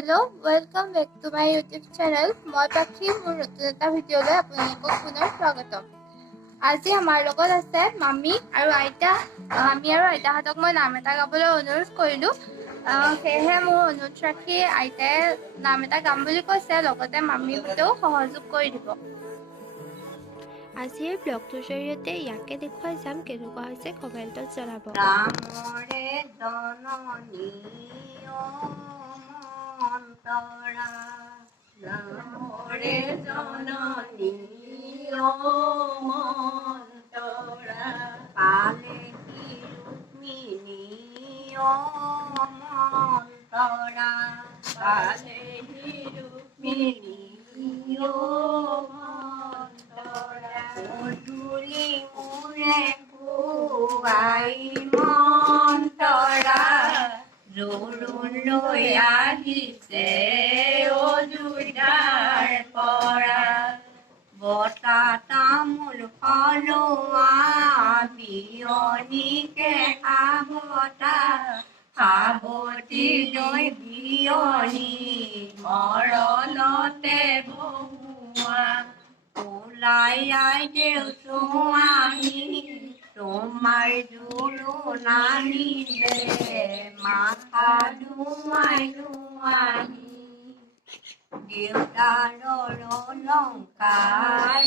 Hello, welcome back to my YouTube channel. মই পাখি মোৰ নতুন এটা ভিডিঅ'লৈ আপোনালোকক পুনৰ স্বাগতম। আজি আমাৰ লগত আছে মামী আৰু আইতা। আমি আৰু আইতাহঁতক মই নাম এটা গাবলৈ অনুৰোধ কৰিলোঁ। সেয়েহে মোৰ অনুৰোধ ৰাখি আইতাই নাম এটা গাম বুলি কৈছে, লগতে মামীহঁতেও সহযোগ কৰি দিব। আজিৰ ব্লগটোৰ জৰিয়তে ইয়াকে দেখুৱাই যাম কেনেকুৱা হৈছে কমেণ্টত জনাব। ৰামৰে জননী অন্তৰা, ৰামৰে জননী অন্তৰা, পালেহি ৰুক্মিণী অন্তৰা, পালেহি ৰুক্মিণী অন্তৰা, মধুলি মোৰে পুৱাই মন্তৰা, জোৰোণ লৈ আহিছে অযোধ্যাৰ পৰা, বতা তামোল সলোৱা বিয়নীকে সাৱতা, সাৱতী লৈ বিয়নী মৰলতে বহুৱা, ওলাই আই দেউ চোৱাহি তোমাৰ জোৰোণ আনিলে, মাথা ধুৱাই ধুৱাহি, দেউতাৰৰ অলংকাৰ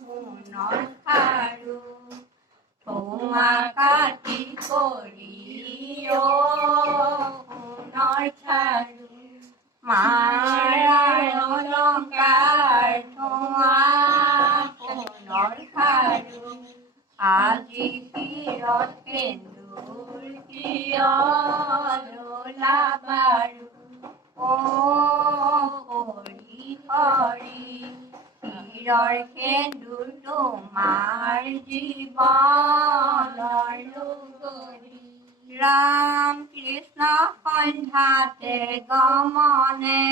সোণৰ খাৰু, থোৱা কাটি কৰি সোণৰ খাৰু, মাৰাৰ অলংকাৰ থোৱা সোণৰ খাৰু, আজি শিৰত সেন্দুৰ কিয় ললা বাৰু, হৰি হৰি, শিৰৰ সেন্দুৰ তোমাৰ জীৱনৰ লগৰী, ৰাম কৃষ্ণ সন্ধ্যাতে গমনে,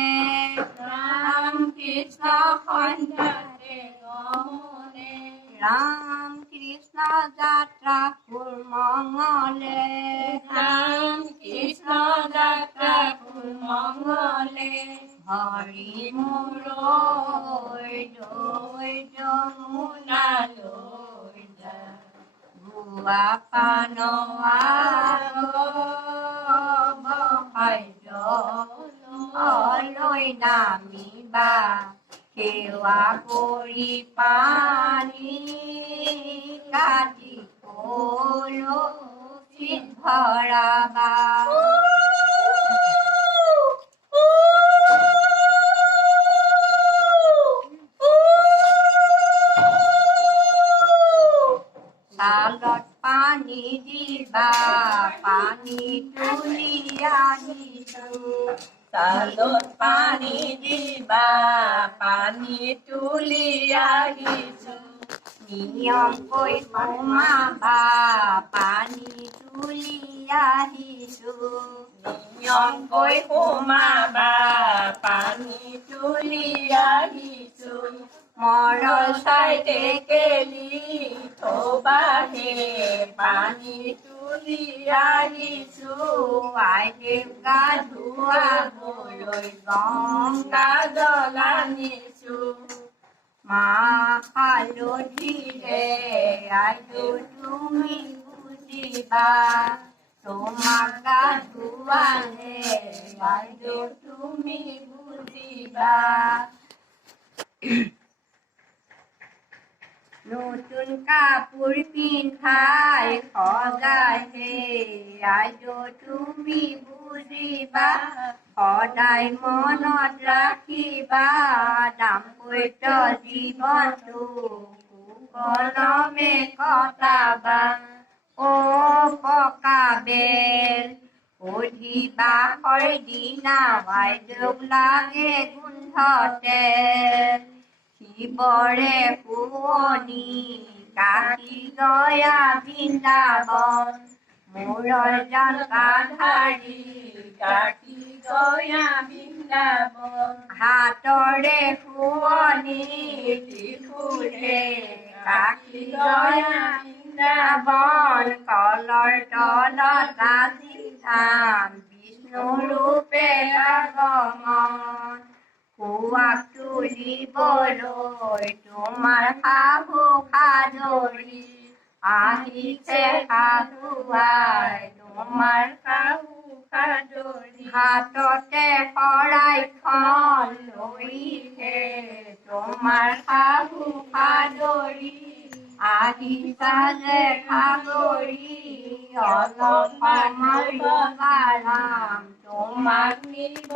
ৰাম কৃষ্ণ সন্ধ্যাতে গমনে, ৰাম কৃষ্ণ যাত্ৰা মংগলে, ৰাম কৃষ্ণ যাত্ৰা মংগলে, হৰি মূৰৈ লৈ যমুনালৈ যা, গুৱা পানৱা লৈ নামিবা, সেৱা কৰি পানী কাটি কলসিত ভৰাবা, চালত পানী দিবা, পানী তুলি আনিছোঁ, চালত পানী দিবা, পানী তুলি আহিছোঁ, নিয়মকৈ সোমাবা, পানী তুলি আহিছোঁ, নিয়মকৈ সোমাবা, পানী তুলি আহিছোঁ, মৰল চাই টেকেলি থবাহে, পানী তুলি আহিছোঁ, আই দেউ গা ধুৱাবলৈ গংগা জল আনিছোঁ, মাহ হালধিৰে আই দেউ তুমি বুজিবা, তোমাক গা ধুৱালে আই দেউ তুমি বুজিবা, নতুন কাপোৰ পিন্ধাই সজাই হে আই দেউ তুমি বুজিবা, সদায় মনত ৰাখিবা, দাম্পত্য জীৱনটো সুকলমে কটাবা, পকা বেল অধিবাসৰ দিনা আই দেউক লাগে গোন্ধ তেল, শিৱৰে শুৱনি কাশী গয়া বৃন্দাবন, মূৰৰ জটাধাৰী কাশী গয়া বৃন্দাবন, হাতৰে শুৱনি ত্ৰিশূলে কাশী গয়া বৃন্দাবন, কলৰ তলত আজি ধাম নুৰূপে আগমন কুৱাক তুলিবলৈ তোমাৰ শাহু সাদৰী আহিছে সাধুৱাই তোমাৰ শাহু সাদৰী হাততে শৰাইখন লৈছে তোমাৰ শাহু সাদৰী আহিছা যে সাদৰী অলপ সময় ৰ'বাৰাম তোমাক নিব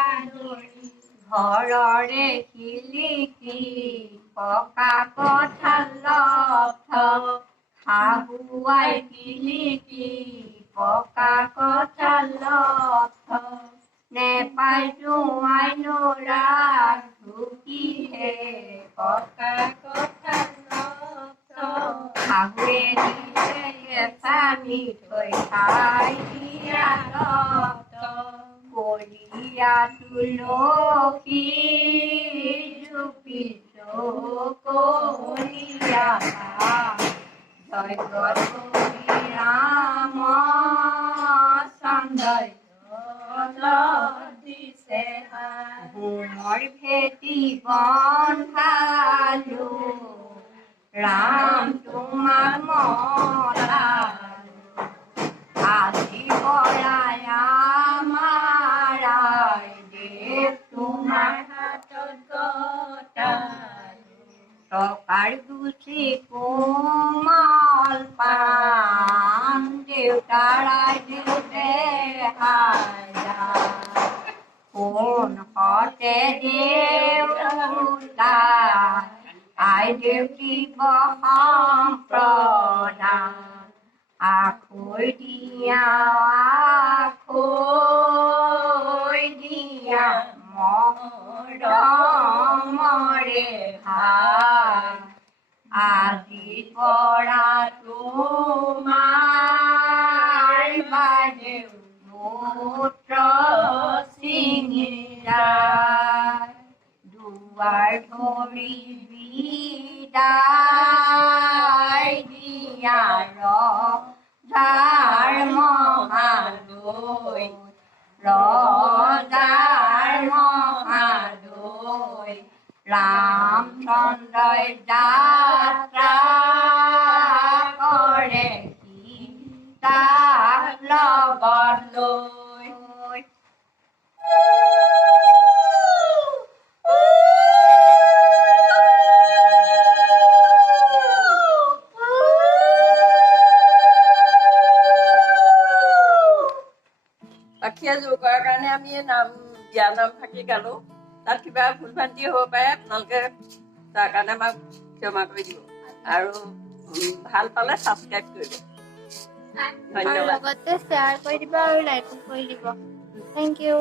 আদৰি ঘৰৰে শিলিকি পকা কঁঠাল লথ শাহুৱাই শিলিকি পকা কঁঠাল লথ নেপাই জোঁৱাই নৰাক ঢুকিহে পকা কঁঠাল লথ শাহুৱে দিছে কেঁচা মিঠৈ খাই দিয়া লথ কলীয়া তুলসী জুপি কলীয়া যজ্ঞ কৰি ৰাম চন্দ্ৰই দিছে হোমৰ ভেটি বন্ধালো ৰাম তোমাক মতালো আজি পৰাই আমাৰ দেৱ তোমাৰ হাতত গতালো টকাৰ গুচি কোমল পাণ দেউতাৰ দেউতে হাজা কোন হতে দেউতা আই দেউতিব সম্প্ৰদান আখৈ দিয়া মৰমৰে ভাই আজি পৰা তোমাৰ বাজেও পুত্ৰ চিঙিৰা দুৱাৰ ধৰি বিদায় দিয়াৰ ৰজাৰ মহাদৈ ৰামচন্দ্ৰই যাত্ৰা কৰে সীতাক লগত লৈ বাখীয়া যোগ কৰাৰ কাৰণে আমি নাম বিয়া নাম ফাঁকি গালো তাত কিবা ভুল ভ্ৰান্তি হ'ব পাৰে আপোনালোকে তাৰ কাৰণে আমাক ক্ষমা কৰি দিব আৰু ভাল পালে ছাবস্ক্ৰাইব কৰিব আৰু ধন্যবাদ লগতে শ্বেয়াৰ কৰি দিব আৰু লাইক কৰি দিব থেংক ইউ